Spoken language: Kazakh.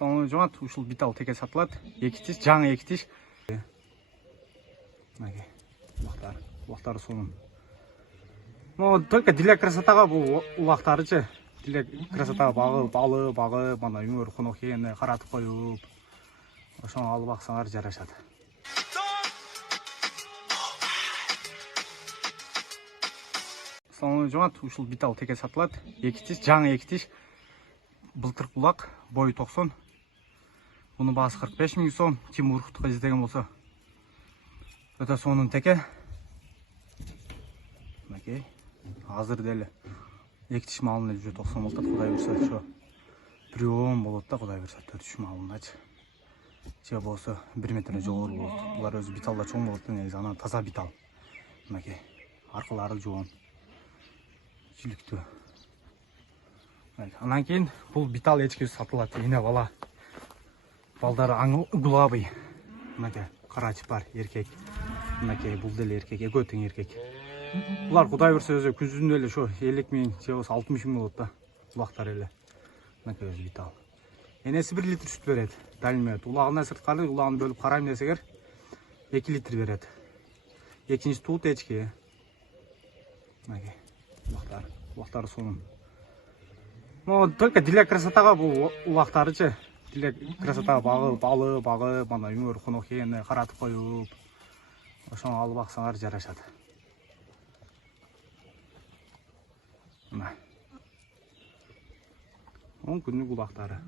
Соңғы жомат ушул битал теке сатылат. Эки тиш, жаңы эки тиш. Мынакей, улактары сонун. Ну, только для красотага бул улактарычы. Для красотага багып, мана үңөр конокени каратып коюп. Ошону алып аксаңар жарашат. Соңғы жомат ушул битал теке сатылат. Эки тиш, жаңы эки тиш. Былтыркы улак, бою 90. Bunun baası 45 000 so'm. Kim uruktuqa izdegen bolsa. Öte sonun teke. Bakay. Hazır deli. Эки тиш малын эле 90 болот, Кудай берсе ошо. Прием болот да, Кудай берсе 4-3 малыначы. Же болсо 1 метрден жогору болот. Булар өзү биталда чоң болот да, негизи анан таза битал. Мынакей. Аркалары жоон. Жүлүктүү. Анан кийин бул битал эчки сатылат. Эне бала. Балдары главый. Мынакей карачы бар эркек. Мынакей бул деле эркек, экөө тең эркек. Булар Кудай берсе өзү күзүндө эле ошо 50 000, же болсо 60 000 болот да. Улактар эле. Мынакей өзү битал. Энеси 1 литр сүт берет. Далмет. Улагына сырткары, улагын бөлүп карайм десеңер 2 литр берет. Экинчи туут эчки. Мынакей улактары сонун. Ну, только для красотага бул улактарычы. Для красотага багып, мана үңөр конокени каратып коюп. Ошону алып аксаңар жарашат. Мына. 10 күнүк улактары.